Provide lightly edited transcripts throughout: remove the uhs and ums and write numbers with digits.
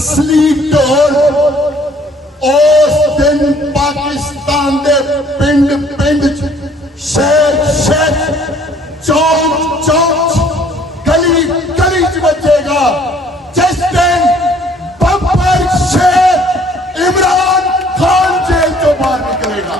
असली ढोल उस दिन पाकिस्तान के पिंड पिंड शहर शहर चौक चौक गली गली च बजेगा जिस दिन बब्बर शेर इमरान खान जेल तो बाहर निकलेगा।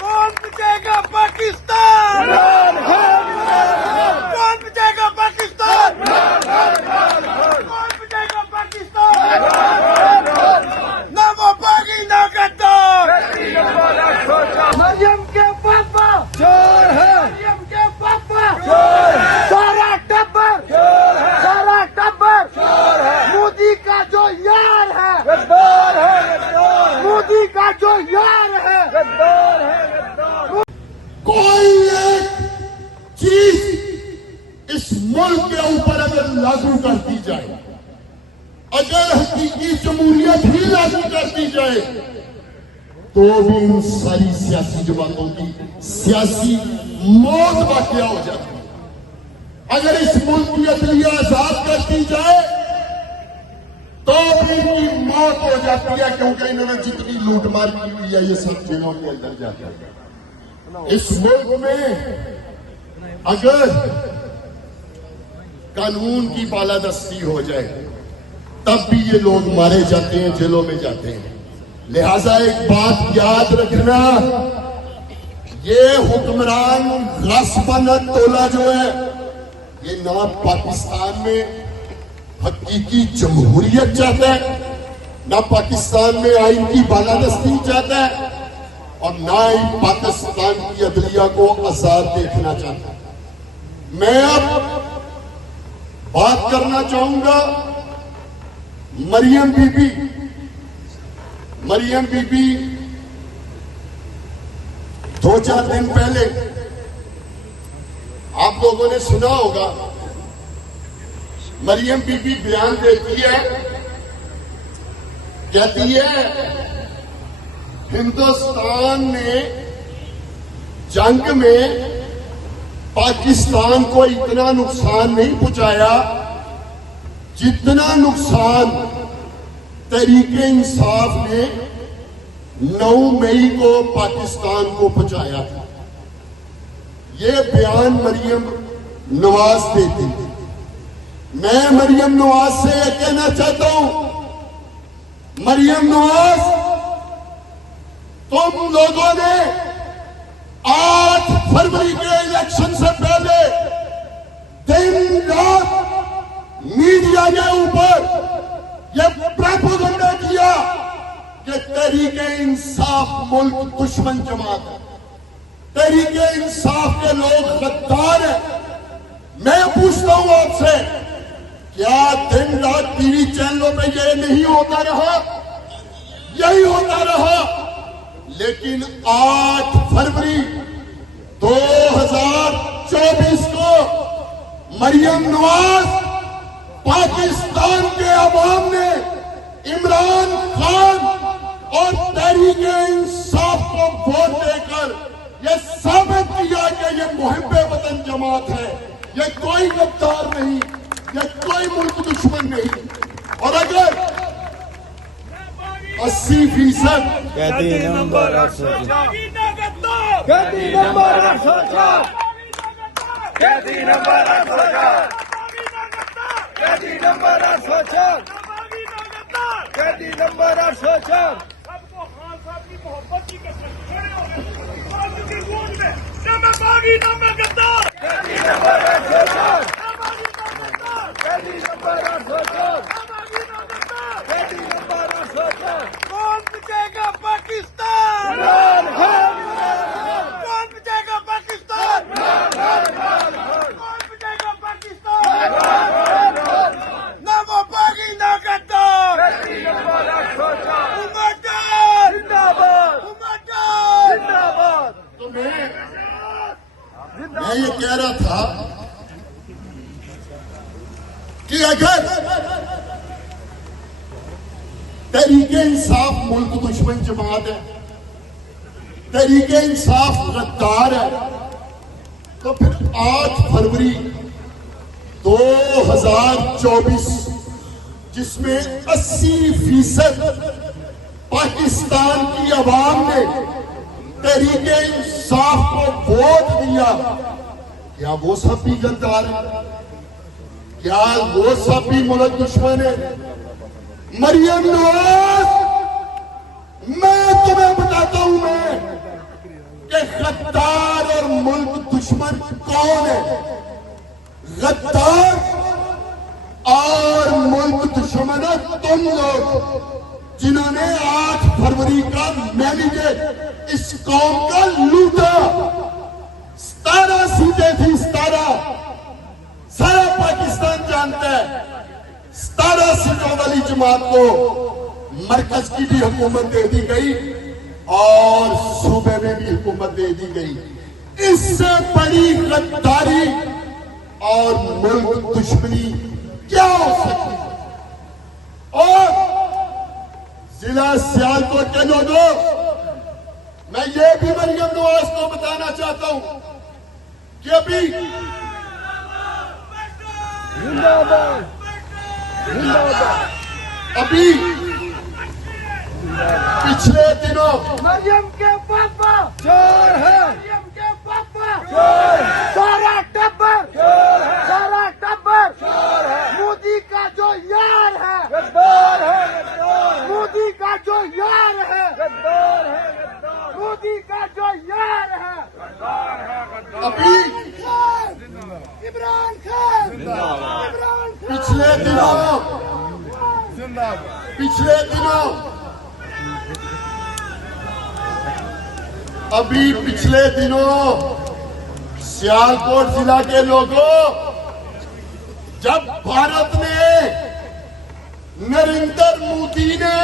कौन बचेगा पाकिस्तान? कौन बचेगा पाकिस्तान? कौन बचेगा पाकिस्तान? ना वो बागी ना गद्दार। मरियम के पापा चोर है, मरियम के पापा चोर है, सारा टब्बर चोर है, सारा टब्बर चोर है। मोदी का जो यार है गद्दार है, मोदी का जो यार है गद्दार है। कोई एक चीज इस मुल्क के ऊपर अगर लागू कर दी जाए, अगर हकीकी जमहूरियत ही लागू कर दी जाए, तो भी इन सारी सियासी जमातों की सियासी मौत वाकया हो जाती है। अगर इस मुल्क की अदलिया आजाद कर दी जाए तो भी इनकी मौत हो जाती है, क्योंकि इन्होंने जितनी लूटमार की हुई है ये सब जेलों के अंदर जाता है। इस मुल्क में अगर कानून की बालादस्ती हो जाए तब भी ये लोग मारे जाते हैं, जेलों में जाते हैं। लिहाजा एक बात याद रखना, ये हुक्मरान गस्बन तोला जो है ये ना पाकिस्तान में हकीकी जमहूरियत चाहता है, ना पाकिस्तान में आइन की बालादस्ती चाहता है, और ना ही पाकिस्तान की अदलिया को आजाद देखना चाहता है। मैं अब बात करना चाहूंगा मरियम बीबी। मरियम बीबी 2-4 दिन पहले आप लोगों ने सुना होगा, मरियम बीबी बयान देती है, कहती है हिंदुस्तान ने जंग में पाकिस्तान को इतना नुकसान नहीं पहुंचाया जितना नुकसान तहरीके इंसाफ ने 9 मई को पाकिस्तान को पहुंचाया था। ये बयान मरियम नवाज देती थी। मैं मरियम नवाज से यह कहना चाहता हूं, मरियम नवाज, तुम लोगों ने 8 फरवरी के इलेक्शन से पहले दिन रात मीडिया के ऊपर यह प्रोपेगेंडा किया कि तहरीके इंसाफ मुल्क दुश्मन जमात है, तहरीके इंसाफ के लोग गद्दार हैं। मैं पूछता हूं आपसे, क्या दिन रात टीवी चैनलों पे यह नहीं होता रहा? यही होता रहा। लेकिन 8 फरवरी 2024 को मरियम नवाज, पाकिस्तान के अवाम ने इमरान खान और तहरीके इंसाफ को वोट देकर यह साबित किया कि यह मुहिब्बे वतन जमात है, यह कोई गद्दार नहीं, यह कोई मुल्क दुश्मन नहीं। और अगर 80% गद्दी नंबर 804, गद्दी नंबर 804, गद्दी नंबर 804, गद्दी नंबर 804, गद्दी नंबर 804। सबको खान साहब की मोहब्बत की कसम, ना मैं बागी ना मैं गद्दार। गद्दी नंबर 804, गद्दी नंबर 804, गद्दी नंबर 804। कौन बचेगा पाकिस्तान? कौन बचेगा पाकिस्तान? कौन बचेगा पाकिस्तान? ना वो बागी ना गद्दार। हुकूमत जिंदाबाद, हुकूमत जिंदाबाद। तो मैं ये कह रहा था जमात है, तहरीके इंसाफ गद्दार है, तो फिर 8 फरवरी 2024 जिसमें 80% पाकिस्तान की आवाम ने तहरीके इंसाफ को वोट दिया, क्या वो सब भी गद्दार है? क्या वो सब भी मुल्क दुश्मन है? मरियम नवाज, मैं तुम्हें बताता हूं मैं कि गद्दार और मुल्क दुश्मन कौन है। गद्दार और मुल्क दुश्मन है तुम लोग, जिन्होंने 8 फरवरी का मैंडेट इस कौम का लूटा। 17 सीटें थी, 17, सारा पाकिस्तान जानता है। 17 सीटों वाली जमात को मरकज की भी हुकूमत दे दी गई और सूबे में भी हुकूमत दे दी गई। इससे बड़ी गद्दारी और मुल्क दुश्मनी क्या हो सकती है? और जिला सियालकोट के लोगों, मैं ये भी मरियम नवाज को बताना चाहता हूं कि अभी पिछले दिनों मरियम के पापा चोर है, मरियम के पापा चोर है, सारा टब्बर चोर है, सारा टब्बर चोर है, मोदी का जो यार है गद्दार है, मोदी का जो यार है गद्दार है, मोदी का जो यार है गद्दार है। अभी इमरान खान, इमरान खान पिछले दिनों अभी पिछले दिनों सियालकोट जिला के लोगों, जब भारत ने, नरेंद्र मोदी ने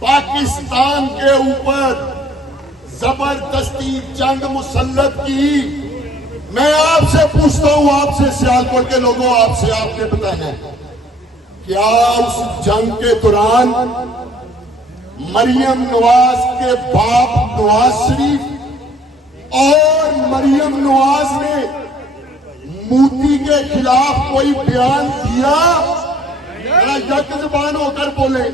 पाकिस्तान के ऊपर जबरदस्ती जंग मुसल्लत की, मैं आपसे पूछता हूं, आपसे सियालकोट के लोगों, आपसे आपने बताया है, क्या उस जंग के दौरान मरियम नवाज के बाप नवाज शरीफ और मरियम नवाज ने मोदी के खिलाफ कोई बयान दिया? जरा यक जुबान होकर बोले,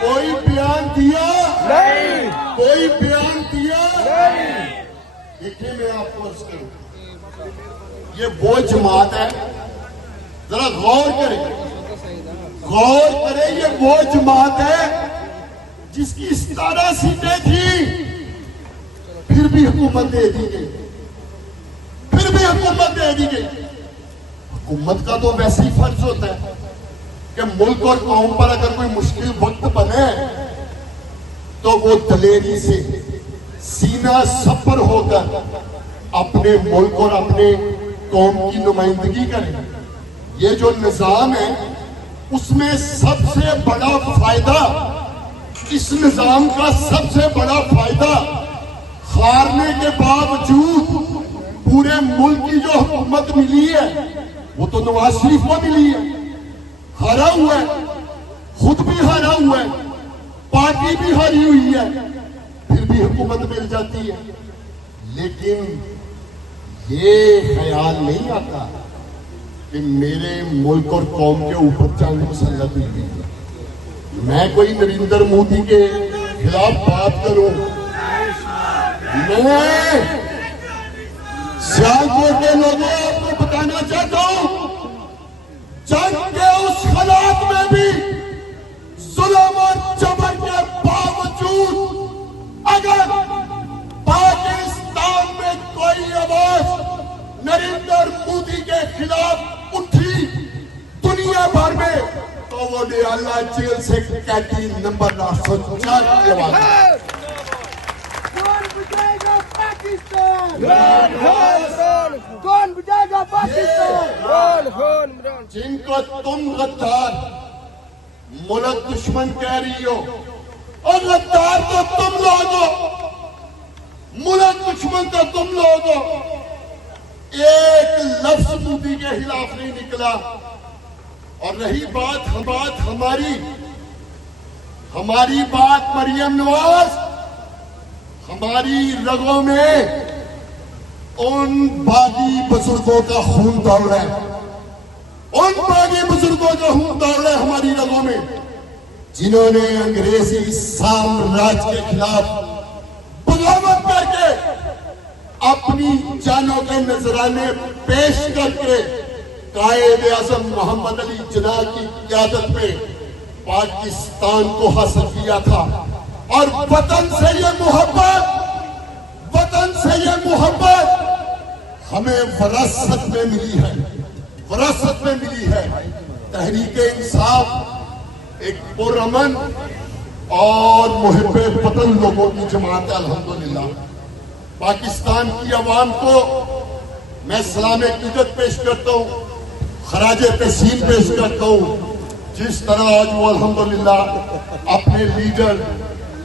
कोई बयान दिया? नहीं, कोई बयान दिया? नहीं। देखिए, मैं आपको अर्ज करूं, ये वो जमात है, जरा गौर करें, गौर करें, ये वो जमात है जिसकी 17 सीटें थी, फिर भी हुकूमत दे दी गई, फिर भी हुकूमत दे दी गई। हुकूमत का तो वैसे ही फर्ज होता है कि मुल्क और कौम पर अगर कोई मुश्किल वक्त बने तो वो दलेरी से सीना सपर होकर अपने मुल्क और अपने कौम की नुमाइंदगी करें। ये जो निजाम है उसमें सबसे बड़ा फायदा, इस निजाम का सबसे बड़ा फायदा, हारने के बावजूद पूरे मुल्क की जो हुकूमत मिली है वो तो नवाज शरीफ को मिली है। हारा हुआ है, खुद भी हारा हुआ है, पार्टी भी हारी हुई है, फिर भी हुकूमत मिल जाती है। लेकिन ये ख्याल नहीं आता कि मेरे मुल्क और कौम के ऊपर जंग मुसल्लत हुई है, मैं कोई नरेंद्र मोदी के खिलाफ बात करूं। मैं सियालकोट के लोगों आपको बताना चाहता हूं, जंग के उस हालात में भी जुल्म और जबर के बावजूद अगर पाकिस्तान में कोई आवाज नरेंद्र मोदी के खिलाफ उठी दुनिया भर में, तो वो नियाला जेल से कैदी नंबर 904 की आवाज है। कौन बुझाएगा पाकिस्तान? कौन बुझाएगा पाकिस्तान? जिनको तुम गद्दार, मुल्क दुश्मन कह रही हो, और गद्दार तो तुम लोग हो, मुल्क दुश्मन तो तुम लोग हो। एक लफ्ज मोदी के खिलाफ नहीं निकला। और रही बात हमारी, हमारी बात मरियम नवाज, हमारी रगों में उन बागी बुजुर्गों का खून दौड़ रहा है, उन बागी बुजुर्गों का खून दौड़ रहा है हमारी रगों में, जिन्होंने अंग्रेजी साम्राज्य के खिलाफ बगावत करके अपनी जानों के नजराने पेश करके कायद आजम मोहम्मद अली जिन्ना की क़यादत में पाकिस्तान को हासिल किया था। और वतन से ये मोहब्बत, वतन से ये मोहब्बत हमें विरासत में मिली है, विरासत में मिली है। तहरीके इंसाफ एक पुरअमन और मुहिब्बे वतन लोगों की जमात है। अल्हम्दुलिल्लाह पाकिस्तान की आवाम को मैं सलाम इज्जत पेश करता हूँ, खराज तहसीन पेश करता हूँ। जिस तरह आज वो अल्हम्दुलिल्लाह अपने लीडर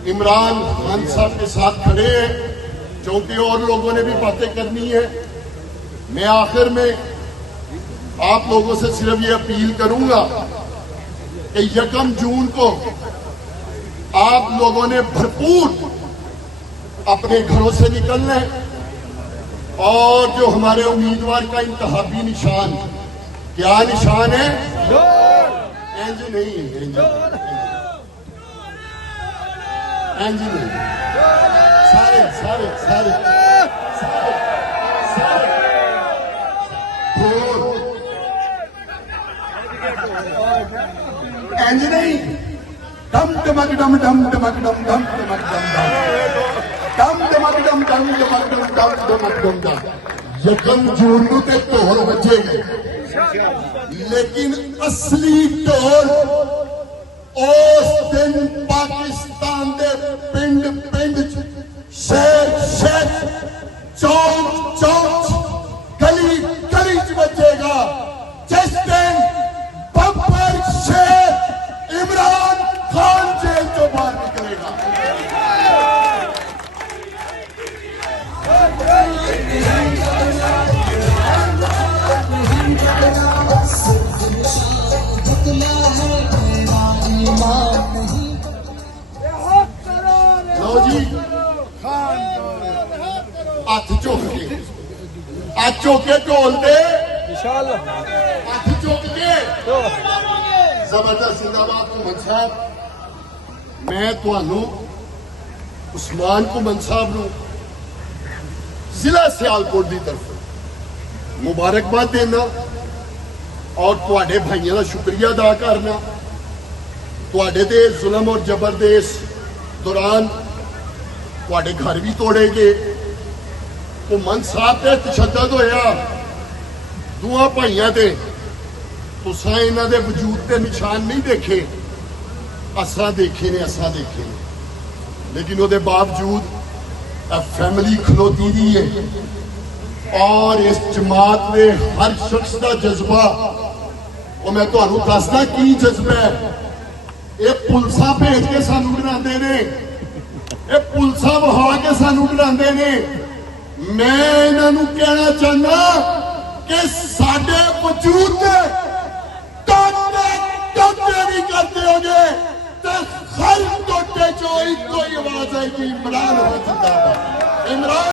इमरान खान साहब के साथ खड़े हैं, क्योंकि और लोगों ने भी बातें करनी है। मैं आखिर में आप लोगों से सिर्फ ये अपील करूंगा कि 1 जून को आप लोगों ने भरपूर अपने घरों से निकलना है और जो हमारे उम्मीदवार का इंतखाबी निशान, क्या निशान है? एंज नहीं, एंज नहीं, सारे सारे सारे एंज नहीं, डम डमक डम डम डमक डम डम डमक डम डम डमक डम डम डमक डम डम डमक डम डम। 1 जून को ते ढोल बजेंगे, लेकिन असली ढोल उस दिन पाकिस्तान के पिंड पिंड, शहर शहर, चौक चौक, गली गली च बजेगा, जिस दिन बब्बर शेर इमरान खान जेल तो बाहर निकलेगा। लो जी, हथ झुक के, हथ झुक के ढोल दे, हथ झुक के जबरदस्त जिंदाबाद घुमन साहब। मैं तुहानू उस्मान घुमन साहब नू जिला सियालकोट की तरफ मुबारकबाद देना और तुहाडे भाइयों का शुक्रिया अदा करना। तुहाडे ते जुल्म और जबर दे इस दौरान तुहाडे घर भी तोड़े गए, घुमन साहब ते तशद्दद होया दूआ भाइयों ते, तुसां इन्हां दे वजूद के निशान नहीं देखे, असां देखे ने, असां देखे ने, लेकिन उसके बावजूद फैमिली खलोती दी है और इस जमात में हर शख्स का जज्बा, और मैं तुहानू दसदा की जज्बा है। ये पुलिसां भेज के सानू डरांदे ने, ये पुलिसां वहा के सानू डरांदे ने। मैं इन्हां कहना चाहना कि साडे वजूद टोटे नहीं करते होगे तो हर टोटे चो एक कोई आवाज आएगी, इमरान हो जिंदाबाद, इमरान।